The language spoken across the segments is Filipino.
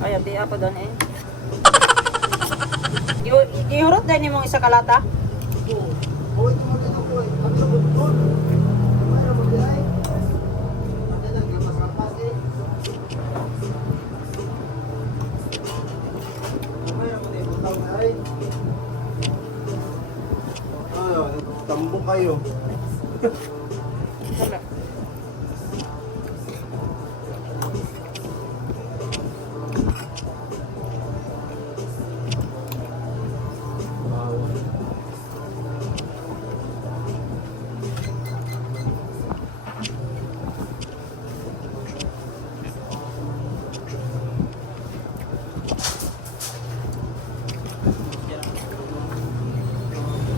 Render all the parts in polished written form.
Ay, abi apa doon eh. Gihurot din yung isa kalata? Tambok kayo.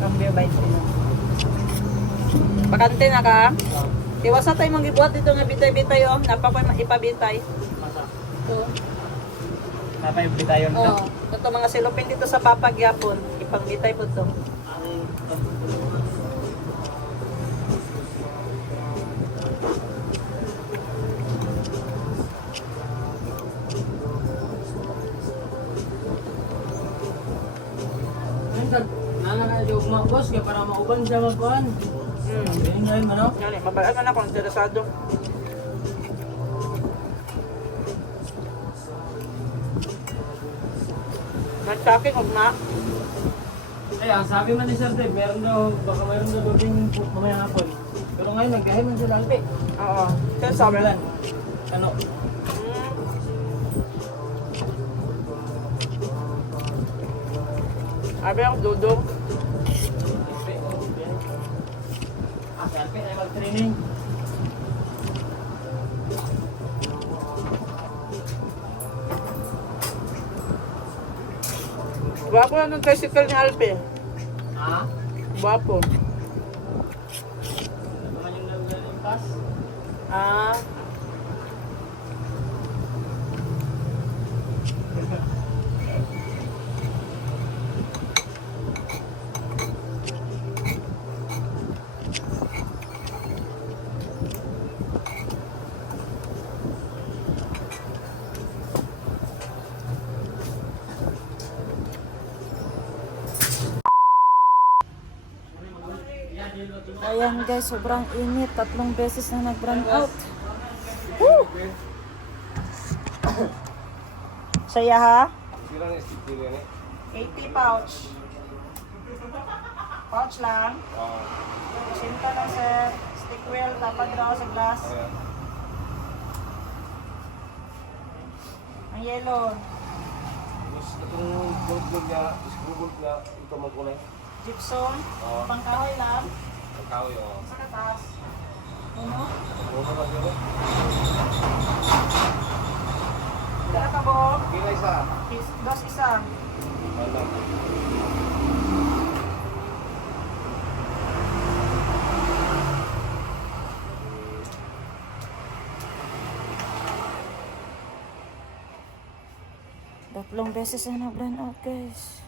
Cambio 20 na. Bakante na ka? Tiwasa tayo mag-ibuhat dito nga bitay-bitay oh. Napakoy ipabitay. Masa. Oo. Napay-bitayon Oo. Ito mga silupin dito sa papagyapon. Ipangbitay po to. Nana na yung mga boss kaya para mauban siya magkuhan. Ayun ngayon ano? Yan eh, mabalaan man ako, interesado. Nag-tracking, huwag na. Ay, ang sabi man ni Sir Dave, baka mayroon daw loading mamaya hapon. Pero ngayon, nagkahin man sila alpi. Oo. Kaya sabi lang. Ano? Sabi ako, dudong. Si Alpi ay mag-training. Gwapo lang ng tricycle ni Alpe. Ha? Gwapo. Naman yung naglalang pass. Ah. Ayan guys, sobrang init. 3 beses na nag-run out. Woo! Saya ha? 80 pouch. Pouch lang. Sinta lang sir. Stick wheel, tapad raw sa glass. Ang yellow. Itong gold niya, screwbolt niya, ito magkulay. Gypsum. Pangkahoy lang. Pagkawi, o. Sa katas. Uno. Ano ba sila? Dala ka buhok. Kila isa. Dos isa. Alam. Tatlong beses na nag-run out guys.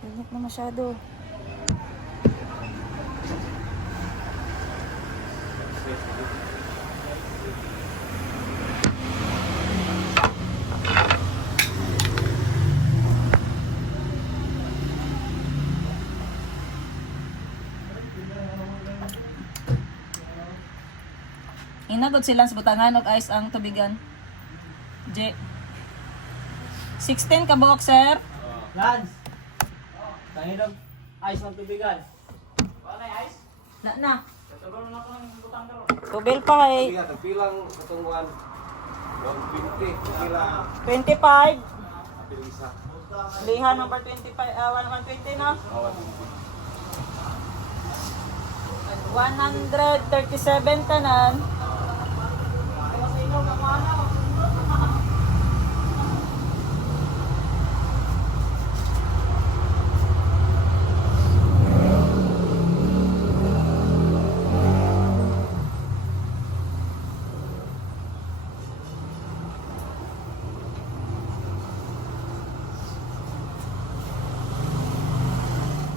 Init na masyado. Inagod sila sa butangan og ice ang tubigan. J. 16 ka buhok, sir? Lance! Tangirog, ice ng tubigan. Wala na ice? Na. Tatagal na ako ng butang karo. Tubil pa kay Kaya, tagpilang katungwan. 120. Kila. 25. Pilang isa. Liha number 25, 120 na. Awan. 137 tanan.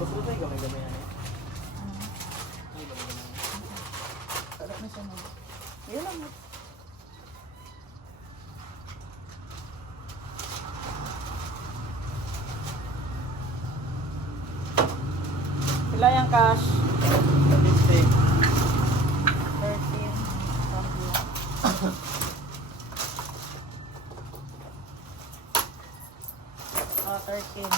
Basta gamay-gamay yan eh. Sarap na siya, no? cash. 60. 13.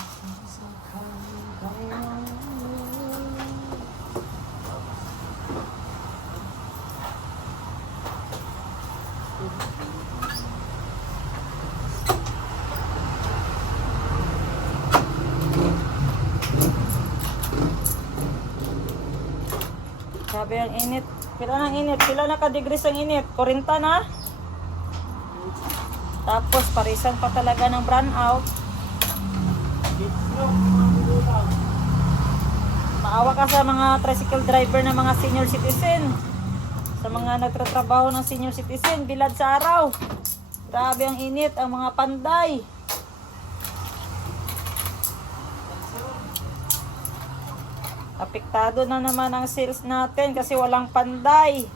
Sabi ang init. Pila ng init? Pila na ka-degrees ang init? 40 na? Tapos parisan pa talaga ng brown out. Maawa ka sa mga tricycle driver na mga senior citizen. Sa mga nagtatrabaho ng senior citizen, bilad sa araw. Grabe ang init, ang mga panday. Apektado na naman ang sales natin kasi walang panday.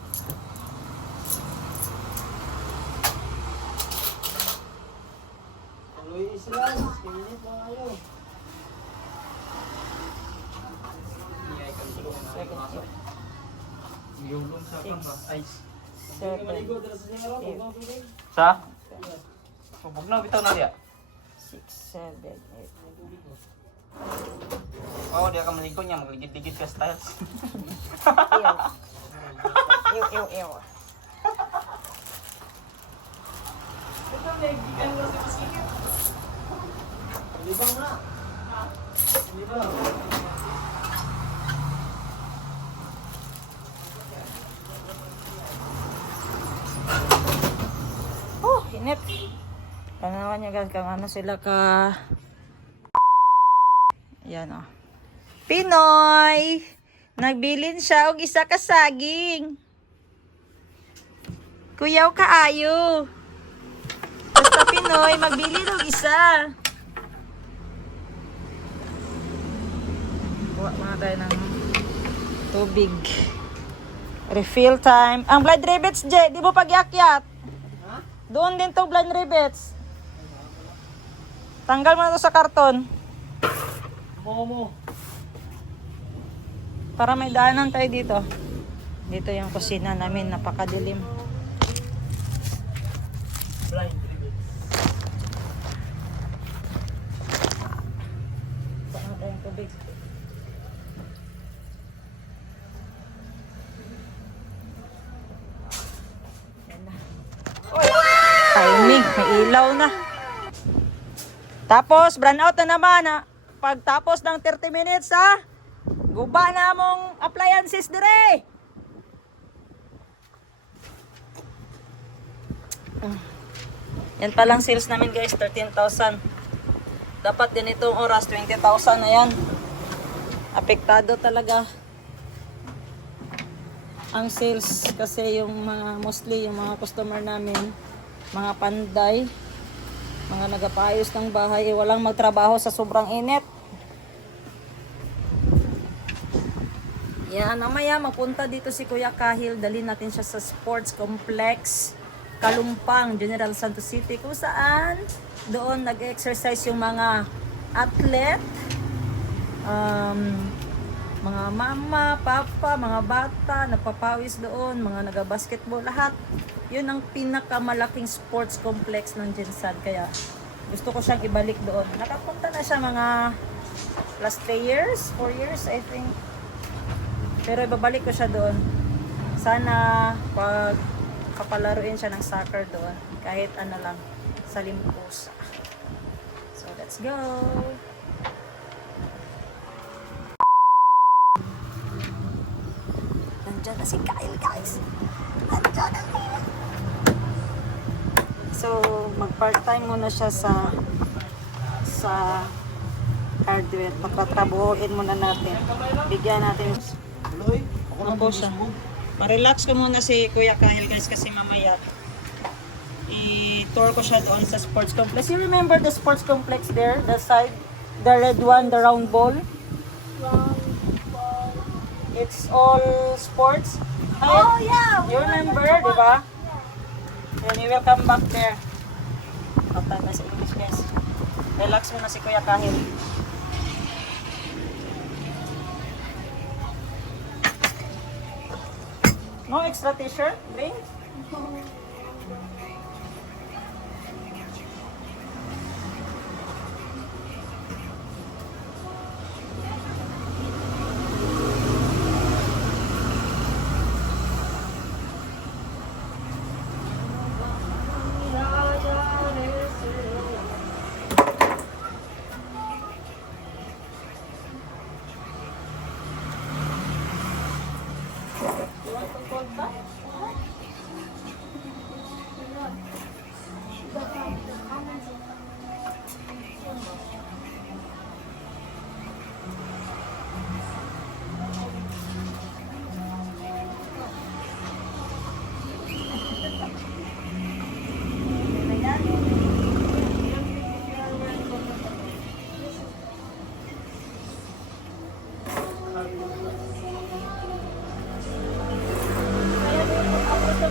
Tuloy sila. Init na kayo. Yulong sa kamba. Ice. Sa? Subog na, bitaw na diya. 6, 7, 8. Oo, di ka maligo niya. Magligid-ligid ka styles. Ew. Ito, naigigan mo sa masikip. Libang na. Libang. Oh, init. Tanawan niya guys kung ano sila ka... Yan oh. Pinoy! Nagbilin siya og isa ka saging. Kuyaw kaayo. Basta Pinoy, magbilin og isa. Kuha mga tayo ng tubig. Refill time. Ang blood rivets, Je, di mo pag-iakyat. Doon din to blood rivets. Tanggal mo na to sa karton. Momo. Para may daanan tayo dito. Dito yung kusina namin, napakadilim. Blind ribbon. Saan tayong tubig? Yan na. Timing, may ilaw na. Tapos, brand out na naman ha. Pagtapos ng 30 minutes ha, guba na mong appliances dire. Yan palang sales namin guys, 13,000. Dapat din itong oras, 20,000 na yan. Apektado talaga ang sales kasi yung mga, mostly yung mga customer namin, mga panday, mga nagapayos ng bahay, walang magtrabaho sa sobrang init. Yan, mamaya mapunta dito si Kuya Kahil, dalhin natin siya sa sports complex Kalumpang, General Santos City, kung saan doon nag-exercise yung mga athlete, mga mama, papa, mga bata, nagpapawis doon, mga nag-basketball, lahat. Yun ang pinakamalaking sports complex ng Gensan. Kaya gusto ko siyang ibalik doon. Nakapunta na siya mga last 3 years, 4 years I think. Pero ibabalik ko siya doon. Sana pag kapalaruin siya ng soccer doon, kahit ano lang, sa Limpusa. So let's go! Nandiyan na si Kyle guys. Nandiyan na siya. So mag-part-time muna siya sa hardware. Pagkatrabuhin muna natin. Bigyan natin. Ano po siya? Ma-relax ko muna si Kuya Kahil guys kasi mamaya i-tour ko siya doon sa sports complex. You remember the sports complex there? The side, the red one, the round ball? It's all sports. Oh yeah! You remember, di ba? Then you will come back there. Patay na sa English guys. Relax muna si Kuya Kahil. No extra t-shirt? Bring? You want to fold back?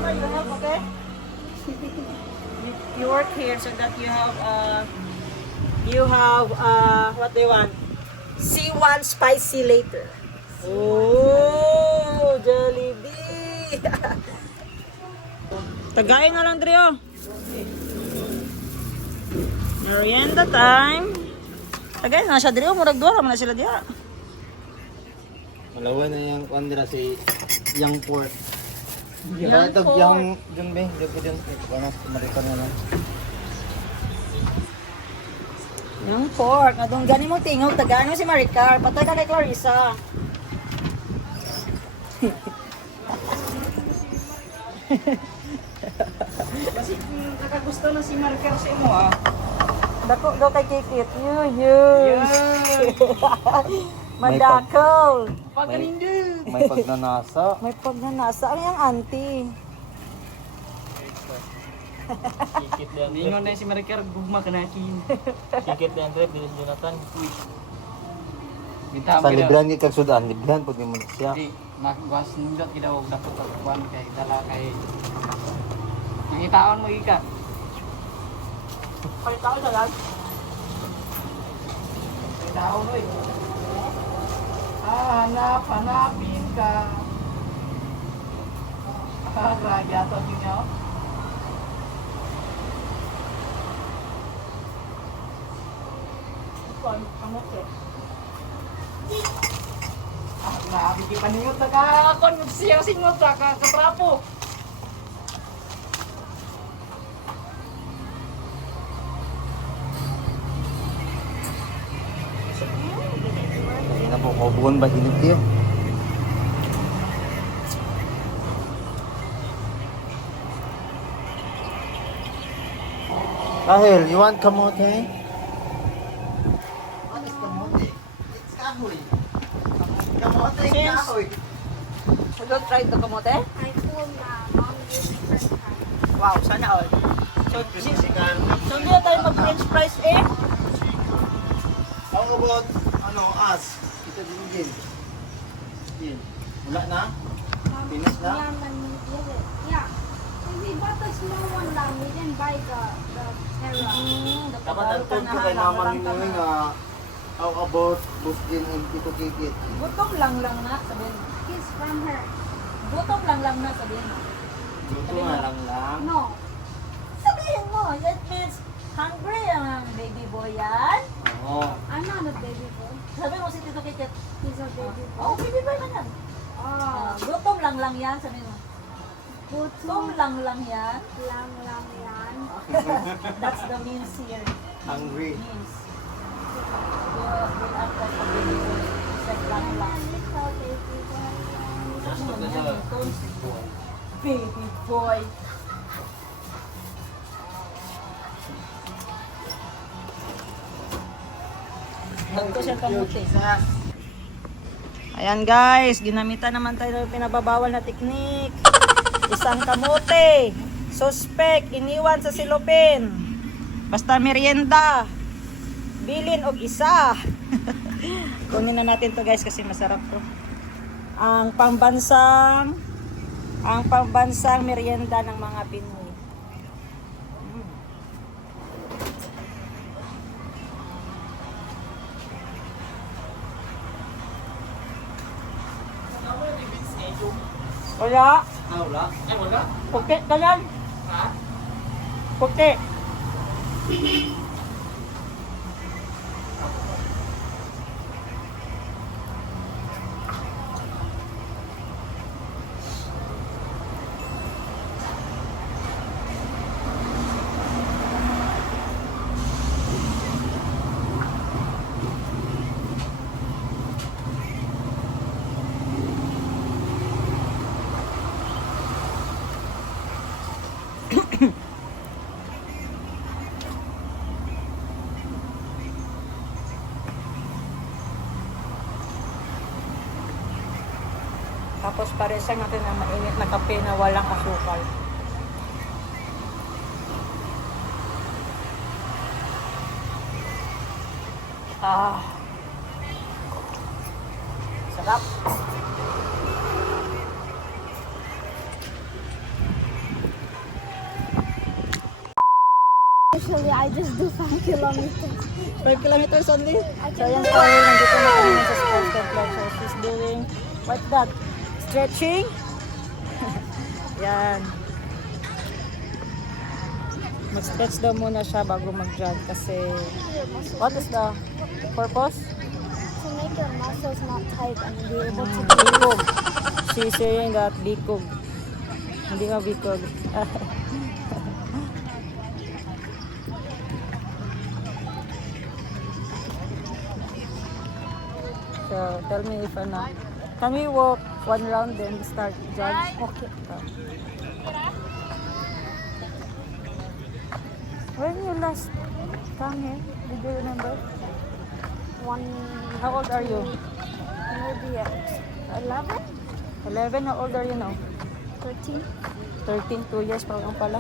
You have, okay? You work here so that you have what do you want? C1 spicy later. Oh, Jollibee. Tagayin na lang, Drio. Merienda time. Tagayin na siya, Drio. Murag dora man na sila diya. Malawa na yung kondra si Young Port. Young Ito Port. yung dun ba? Dito dun. Panas kumarikan na lang. Yung pork. Adong gani mo tingaw. Tagayin mo si Maricar. Patay ka kay Clarissa. Kasi nakagusto na si Marker sa imo ah. Dako daw kay Kikit. Yus. Madakaw. Pagkanindu. May pagnanasa. May pagnanasa. Ano yung auntie? Kikit dan. Ingon na si Marker gugma kanakin. Kikit dan trip din Jonathan. Minta Sa libran ni kag sudan, libran pud mo siya. Di magwas nindot kita og dapat pagkuan kay dala kay ang itaon mo ikat. Palit ako na lang. Itaon mo hanapin ka. Raja to ninyo. Kamote. Grabe ki paningot na ka kon siya singot ka katrapo. Hindi na po kaubuon ba hilig niyo? Rahel, you want kamote? What is kamote? It's kahoy. Kamote is Since- kahoy. We don't try the kamote? I told mom used first time. Wow, sana all. So hindi na tayo mag-french fries eh. How about, us? Kita din. Yin. Wala na? Finish na? Yeah, yeah. We bought the small one lang. We didn't buy the Terra. Dapat nagtod ko kay naman ni Noy nga, how about Buskin and Tito Kikit? Gutom lang na, sabihin. Kiss from her. Gutom lang na, sabihin. Luto nga lang lang. No. Sabihin mo, that means hungry ang baby boy yan. Oo. I'm not a baby boy. Sabi mo si Tito Kikit, He's a baby oh, boy. baby boy man yan. Oh, Gutom lang yan, sabihin mo. Gutom gutom lang yan. lang yan. That's the means here. Hungry. Means. Will act like a baby boy. It's like lang. Little baby boy. Just look at the Baby boy. Nagto siya kamuti. Ayan guys, ginamitan naman tayo ng pinababawal na teknik. Isang kamote. Suspect, iniwan sa silopin. Basta merienda. Bilin og isa. Kunin na natin to guys kasi masarap to. Ang pambansang merienda ng mga Pinoy. Wala. Ah, wala? Ay, wala? Puti ka yan. Ha? Puti. Tapos paresang natin ang mainit na kape na walang asukal. Ah. Sarap. Usually, I just do 5 kilometers. 5 kilometers only? I So can yan do tayo, nandito na kami sa sports complex. So she's doing, what's that? Stretching? Yan. Mag-stretch daw muna siya bago mag-jog kasi, what is the purpose? to make your muscles not tight and be able to Bikog. She's saying that bikog. Hindi nga bikog. So, tell me if can we walk 1 round then start jog? Okay. When you last come here, did you remember? one How old are you? maybe at 11, 11? How old are you now? 13. 13, 2 years pa lang pala.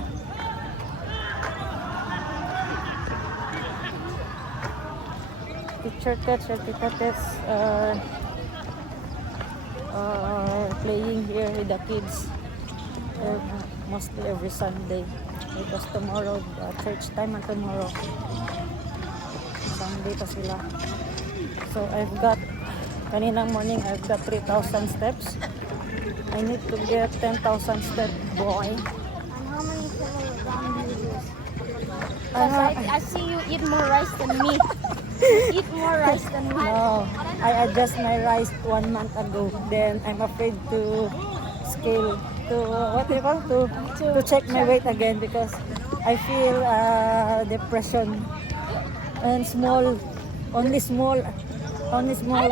Teacher Tets or Tita Tets playing here with the kids mostly every Sunday because tomorrow church time and tomorrow Sunday pa sila. So I've got kaninang morning I've got 3,000 steps. I need to get 10,000 steps, boy. And how many kilograms do you lose? Uh, Because I see you eat more rice than me. You eat more rice than me. No, I adjust my rice 1 month ago. Then I'm afraid to scale to what do you call to check my weight again because I feel depression and only small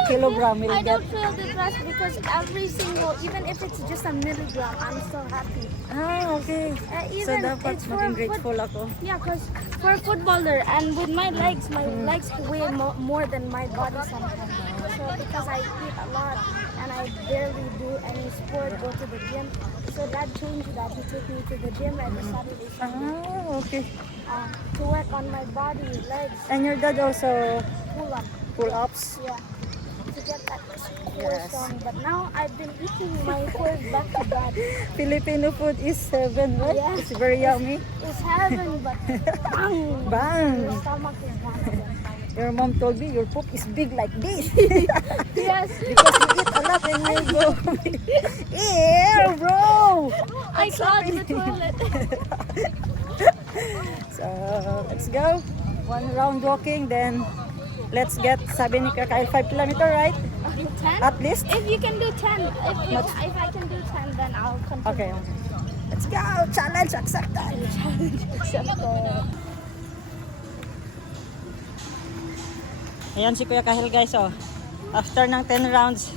kilogram will I get. don't feel depressed because every single, even if it's just a milligram, I'm still happy. Ah, okay. So Even dapat it's maging for grateful ako. Yeah, because for a footballer and with my legs weigh more than my body sometimes. So because I eat a lot and I barely do any sport, go to the gym. So that changed that. He took me to the gym every Saturday, Sunday, Ah, okay. to work on my body, legs, And your dad also pull up. pull-ups? Yeah. To get that core Yes. strong. But now I've been eating my core back to back. Filipino food is 7, right? Yeah. It's very yummy. It's heaven, but bang! Bang! Your stomach is one of them. Your mom told me your poop is big like this. Yes. Because you eat a lot and you go. Ew, bro! I clogged the toilet. So, let's go. 1 round walking, then let's get, sabi ni Kyle, 5 kilometer, right? 10? At least? If you can do 10, if I can do 10, then I'll continue. Okay. Let's go! Challenge accepted! Ayan si Kuya Kahil guys, oh. After ng 10 rounds,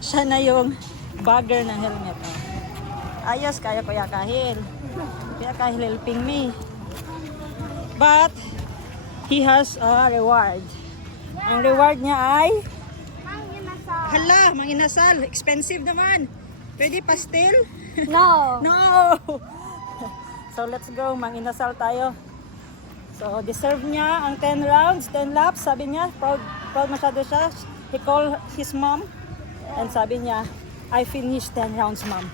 siya na yung bagger ng helmet. Oh. Ayos, kaya Kuya Kahil. Kuya Kahil helping me. But, he has a reward. Ang reward niya ay, hala, manginasal. Expensive naman. Pwede pastel? No. No! So, let's go. Manginasal tayo. So, deserve niya ang 10 rounds, 10 laps. Sabi niya, proud masyado siya. He called his mom. And sabi niya, I finished 10 rounds, mom.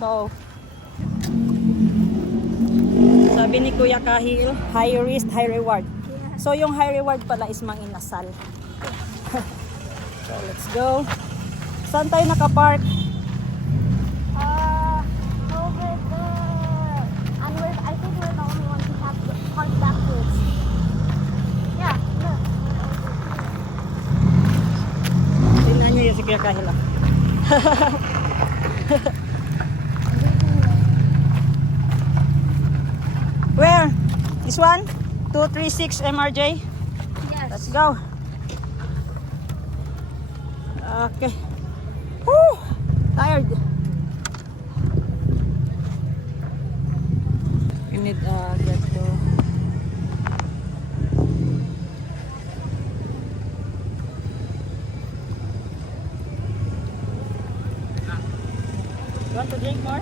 So, sabi ni Kuya Kahil, high risk, high reward. So, yung high reward pala is manginasal. So, let's go. Saan tayo nakapark? Kayla. Where? This one? 236 MRJ? Yes. Let's go. Okay. Woo! Tired. We need get to... You want to drink more?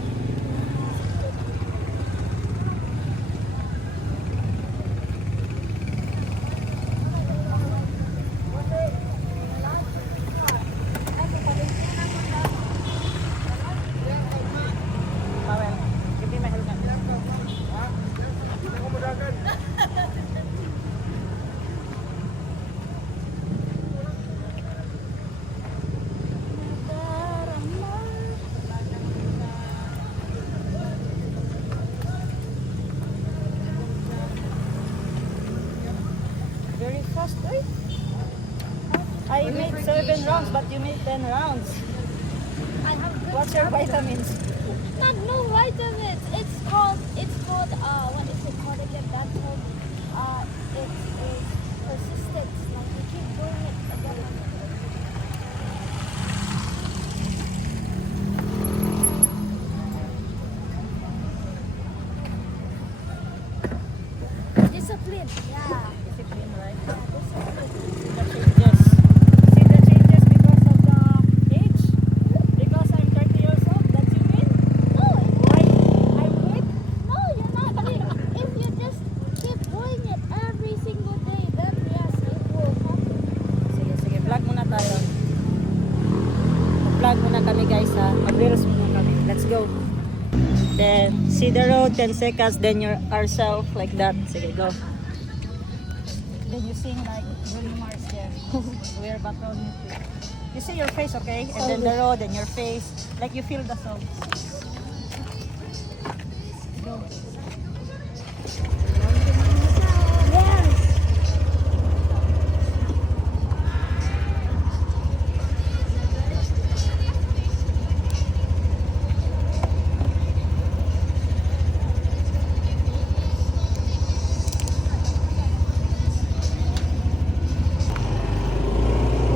Bawal. Give me my helmet. Very fast, eh? I made 7 rounds, but you made 10 rounds. I have good What's your vitamins? Not no vitamins. It's called what is it called again? That's called it is persistence. Like you keep doing it again and again. Discipline. Yeah. Discipline, right? Yeah, discipline. The changes. See the changes because of the age? Because I'm 30 years old, that's you mean? No, I'm weak? no, you're not weak. If you just keep doing it every single day, then yes, it will happen. Sige, sige. Vlog muna tayo. Vlog muna kami guys ha. Mag-reels muna kami. Let's go. Then, see the road, 10 seconds, then you're ourself like that. Sige, go. Then you sing like Bruno Mars there. We're back on it. You see your face, okay? And then the road and your face. Like you feel the song. Go. Yes.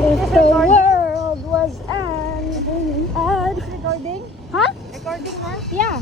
If the world was ending, Recording? huh? Recording na? Yeah.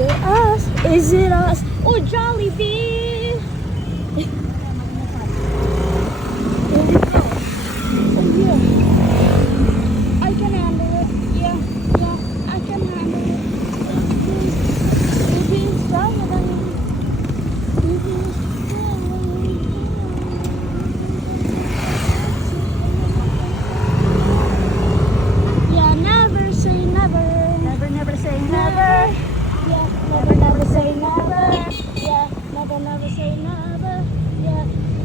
it us? Is it us? Oh, Jollibee! Here we go. Oh, yeah. I can handle it. Yeah, I can handle it. Maybe it's stronger than me. Maybe it's stronger than me. Yeah, never say never. Never say never. Yeah, never say never. Yeah, never say never.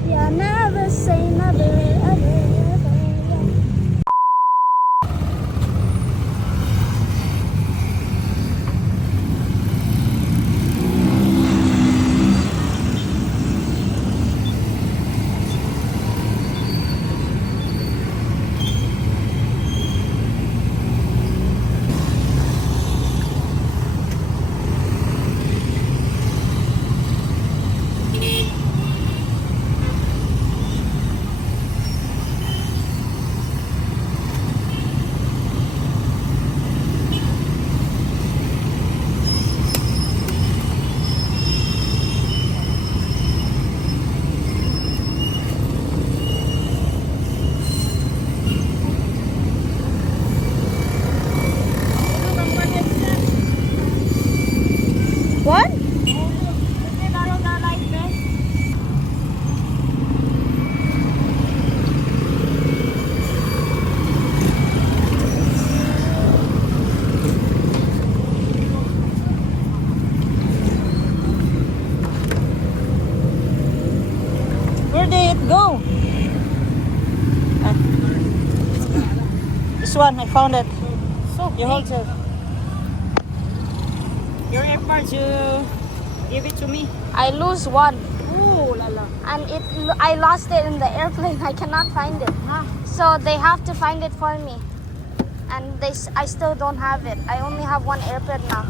Yeah, never say never. Ever, ever. Yeah. What? Where did it go? Ah. This one, I found it. So You hold it. Your AirPods, you give it to me. I lose one, Ooh, lala. and I lost it in the airplane. I cannot find it. So they have to find it for me. And I still don't have it. I only have one AirPod now.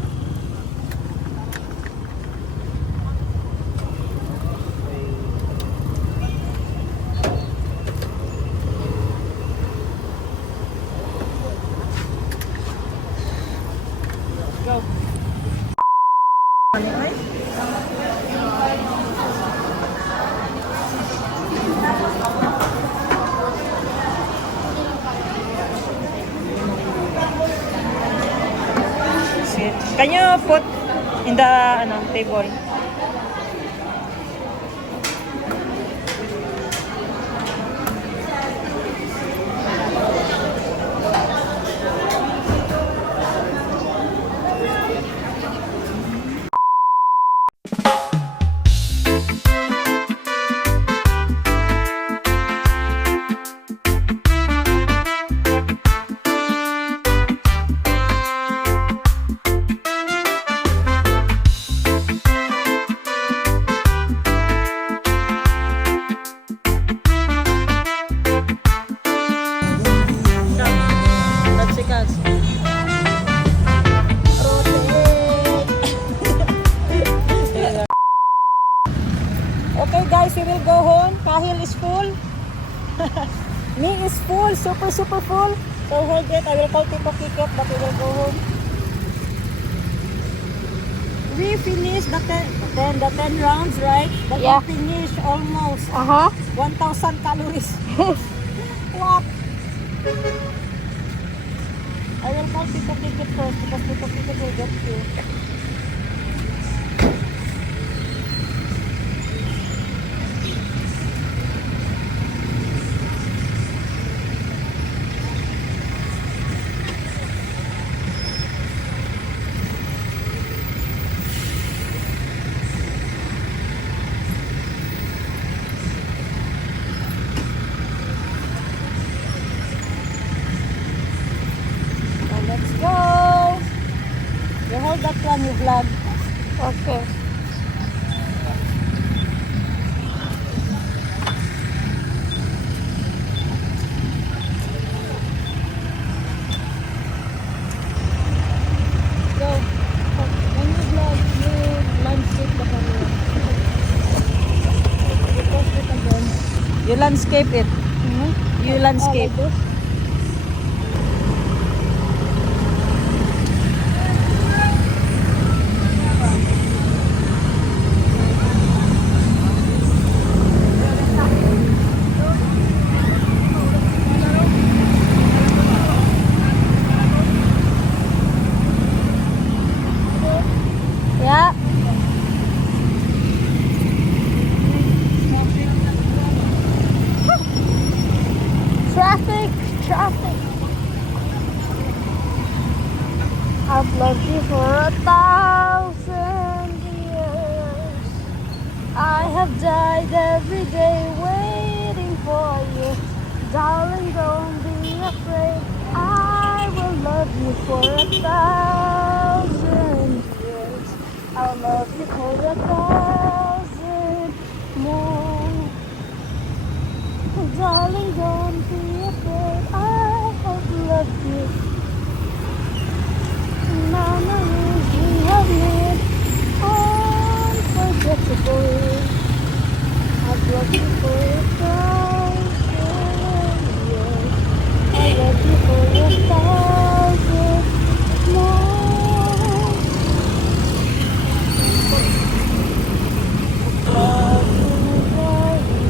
Go. Can you put in the table? Popsicles. Okay guys, we will go home. Kahil is full. Me is full, super full. So hold it, I will call Tito Kikit, but we will go home. We finished the 10 rounds, right? But Yeah. we finished almost 1,000 calories. What? I will call Tito Kikit first because Tito Kikit will get you. Let's go! You hold that one, you vlog. Okay. Go. When you vlog, you landscape the camera. You post it again. You landscape it. You landscape. Oh, like this? I've loved you for 1,000 years. I have died every day waiting for you. Darling, don't be afraid. I will love you for 1,000 years. I'll love you for 1,000 more. Darling, don't be afraid. I have loved you. Memories we have made unforgettable. I've loved you for 1,000 years. I love you for 1,000 more. Love you, darling.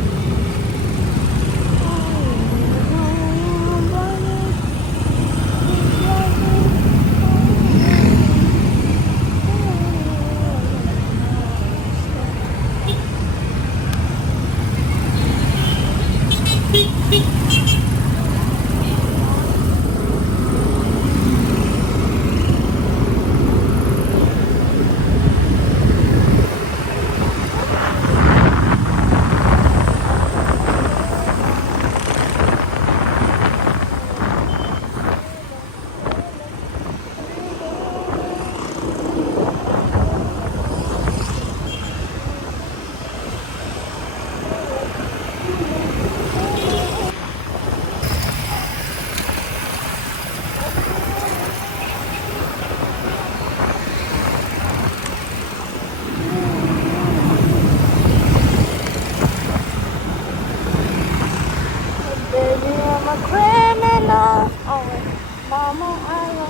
Baby, I'm a criminal. Oh, wait. Mama, I'm a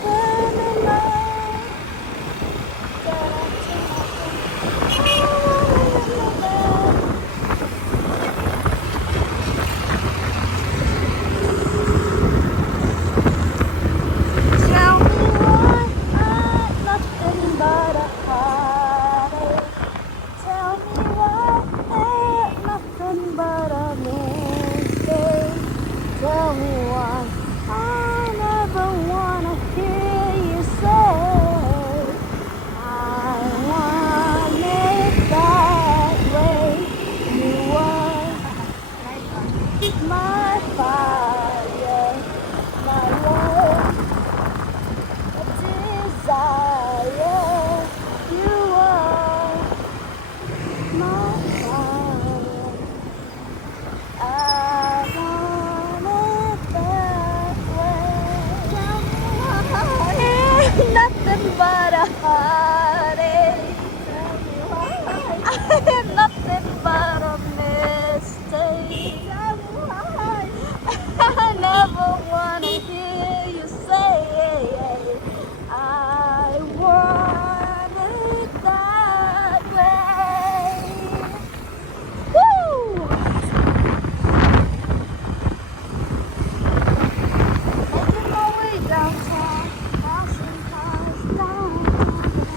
criminal. Tell me why I'm nothing but a heartache. Tell me why ain't nothing but a mistake. Tell me why I never wanna hear you say I want it that way. You are my fire, my love, a desire. You are my fire. I want it that way. Nothing but a heartache. Nothing but a mistake. I never wanna hear you say I want it that way. Woo! Making my way downtown, passing cars down.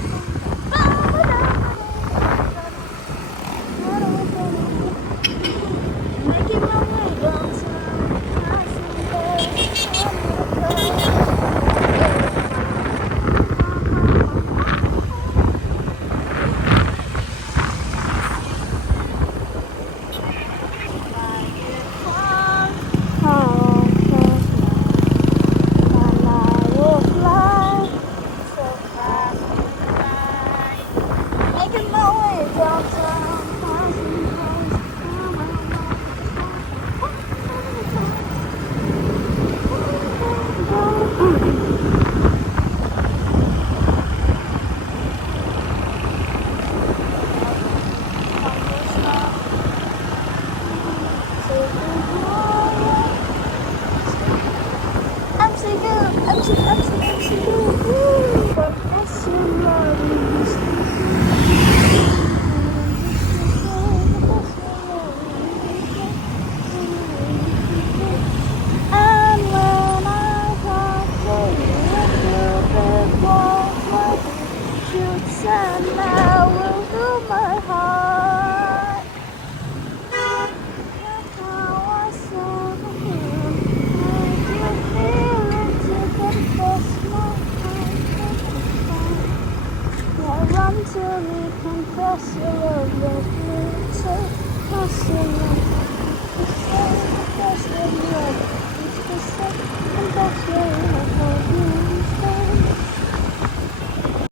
run to me, confess your love, let me take my sin.